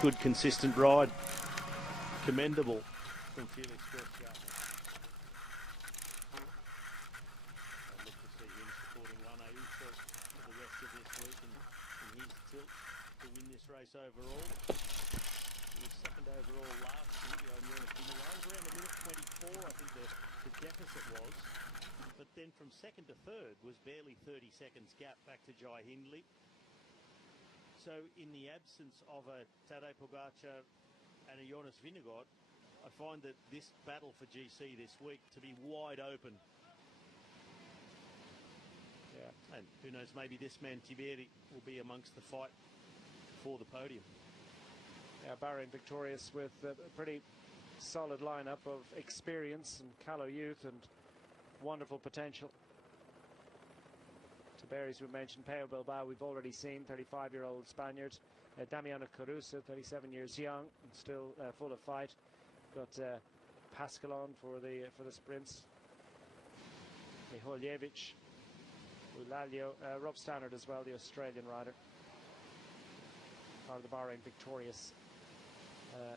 good, consistent ride. Commendable from Felix Gross-Jartner. I look to see him supporting 180 for the rest of this week and his tilt to win this race overall. He was second overall last year on Jonas Vingegaard. Around a minute 24, I think the deficit was. But then from second to third was barely 30 seconds gap back to Jai Hindley. So in the absence of a Tadej Pogacar and a Jonas Vingegaard, I find that this battle for GC this week to be wide open. Yeah, and who knows, maybe this man Tirredo will be amongst the fight for the podium. Yeah, Bahrain victorious with a pretty solid lineup of experience and callow youth and wonderful potential. Tiberi's, we mentioned, Peo Bilbao, we've already seen, 35-year-old Spaniard. Damiano Caruso, 37 years young and still full of fight. Got Pascalon for the sprints. Mihajlovic, Ulalio, Rob Stannard as well, the Australian rider. Part of the Bahrain victorious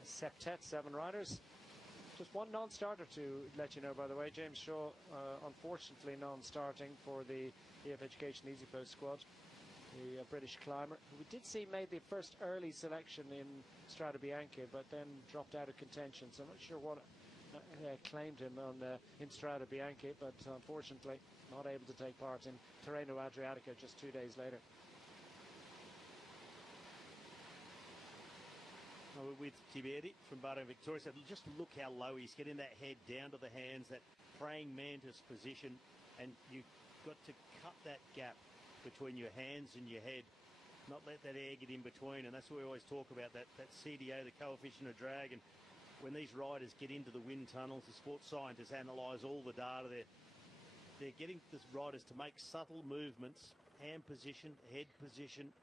septet, 7 riders. Just one non-starter to let you know, by the way. James Shaw, unfortunately non-starting for the EF Education Easy Post squad. The British climber, who we did see made the first early selection in Strade Bianche, but then dropped out of contention. So I'm not sure what claimed him on in Strade Bianche, but unfortunately not able to take part in Tirredo Adriatico just 2 days later. With Tirredo from Bahrain victorious, just look how low he's getting that head down to the hands, that praying mantis position, and you've got to cut that gap between your hands and your head, not let that air get in between. And that's what we always talk about, that CDA, the coefficient of drag. And when these riders get into the wind tunnels, the sports scientists analyse all the data. They're getting the riders to make subtle movements, hand position, head position,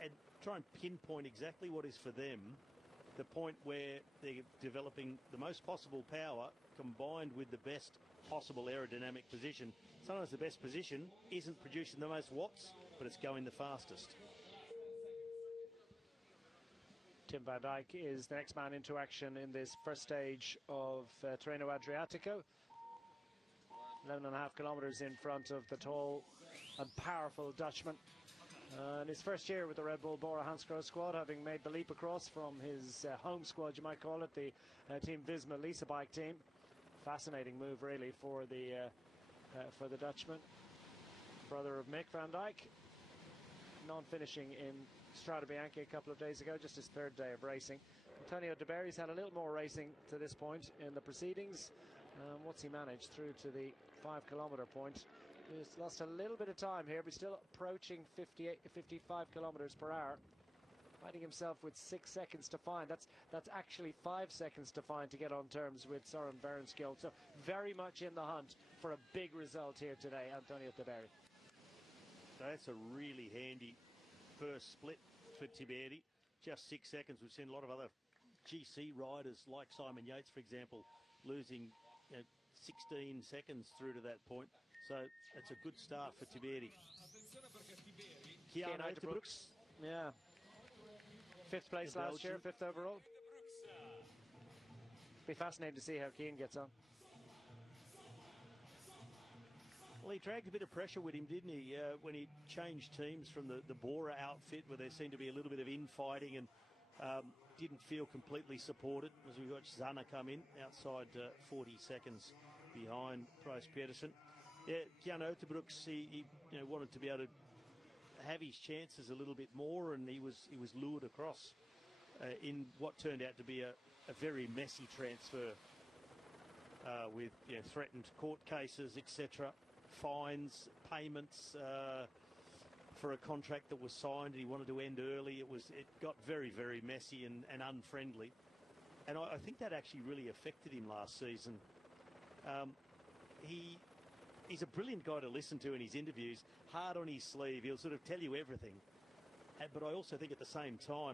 and try and pinpoint exactly what is for them the point where they're developing the most possible power combined with the best possible aerodynamic position. Sometimes the best position isn't producing the most watts, but it's going the fastest. Tim van Dijk is the next man into action in this first stage of Tirredo Adriatico. 11.5 kilometers in front of the tall and powerful Dutchman. In his first year with the Red Bull Bora Hansgrohe squad, having made the leap across from his home squad, you might call it, the Team Visma Lisa bike team. Fascinating move, really, for the Dutchman. Brother of Mick van Dijk, non-finishing in Strade Bianche a couple of days ago, just his 3rd day of racing. Antonio De Berry's had a little more racing to this point in the proceedings. What's he managed through to the 5-kilometer point? He's lost a little bit of time here, but still approaching 55 kilometers per hour. Finding himself with 6 seconds to find. That's actually 5 seconds to find to get on terms with Søren Berenskjold. So very much in the hunt for a big result here today, Antonio De Berry. That's a really handy first split for Tirredo. Just 6 seconds. We've seen a lot of other GC riders like Simon Yates, for example, losing 16 seconds through to that point. So it's a good start for Tirredo. Keanu Uiterbrooks, yeah. 5th place last year, 5th overall. Be fascinating to see how Keane gets on. Well, he dragged a bit of pressure with him, didn't he, when he changed teams from the Bora outfit, where there seemed to be a little bit of infighting, and didn't feel completely supported as we watched Zanna come in outside 40 seconds behind Price Pedersen. Yeah, Keanu Uiterbrooks, he wanted to be able to have his chances a little bit more, and he was lured across in what turned out to be a very messy transfer with threatened court cases, etc., fines, payments for a contract that was signed and he wanted to end early. It got very, very messy and unfriendly, and I think that actually really affected him last season. He's a brilliant guy to listen to in his interviews, hard on his sleeve. He'll sort of tell you everything. But I also think at the same time,